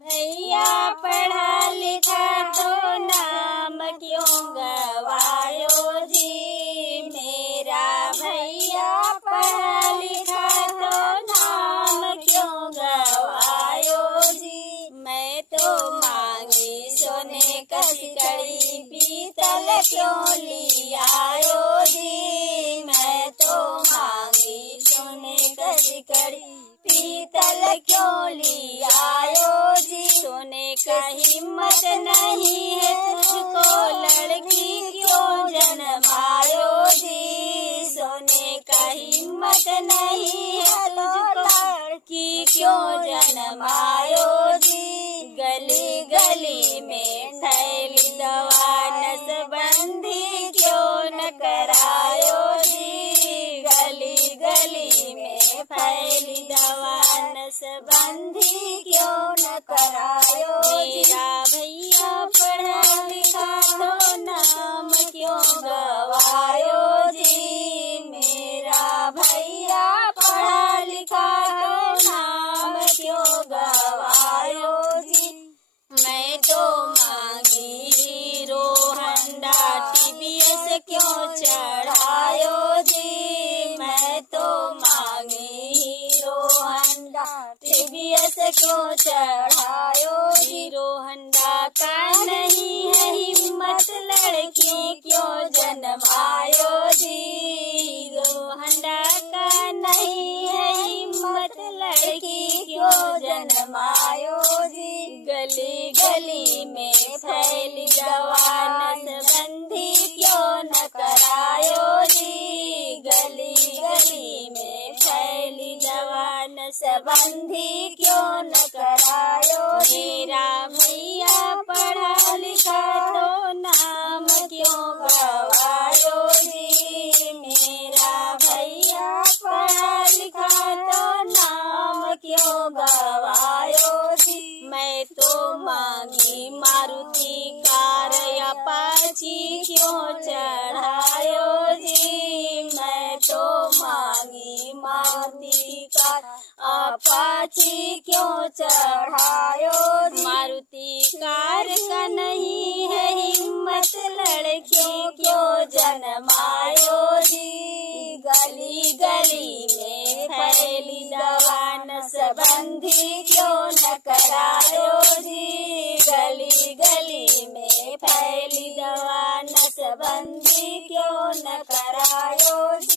भैया पढ़ा लिखा तो नाम क्यों गवायो जी। मेरा भैया पढ़ा लिखा तो नाम क्यों गवायो जी। मैं तो मांगी सोने का सिकड़ी पीतल क्यों लियायो जी। मैं तो मांगी सोने का सिकड़ी पीतल क्यों लियायो जी। सोने का हिम्मत नहीं है तुझको लड़की क्यों जन्मायो जी। सोने का हिम्मत नहीं है तुझको लड़की क्यों जन्मायो जी। गली गली में फैली दवा नसबंदी क्यों न करायो जी। गली गली में फैली दवा नसबंदी क्यों न करायो। मेरा भैया पढ़ा लिखा तो नाम क्यों गवायो जी। मेरा भैया पढ़ा लिखा तो नाम क्यों गवायो जी। मैं तो मांगी हीरो होंडा टीवीएस क्यों चढ़ायो जी। मैं तो मांगी हीरो होंडा टीवीएस क्यों चढ़ायो। हीरो होंडा का नहीं है हिम्मत लड़की क्यों जन्मायो जी। हीरो होंडा का नहीं है हिम्मत लड़की क्यों जन्मायो जी। गली गली में फैली दवा नसबंदी क्यों न करायो जी। गली गली में फैली दवा नसबंदी क्यों न करायो। मेरा भैया पढ़ा लिखा तो नाम क्यों गवायो जी। मेरा भैया पढ़ा लिखा तो नाम क्यों गवायो जी। मैं तो मांगी मारुति कार अपाची क्यों चढ़ायो जी। मैं तो मांगी मारुति कार अपाची क्यों चढ़ायो जी। मारुति कार का नहीं है हिम्मत लड़की क्यों जन्मायो जी। गली गली में फैली दवा नसबंदी क्यों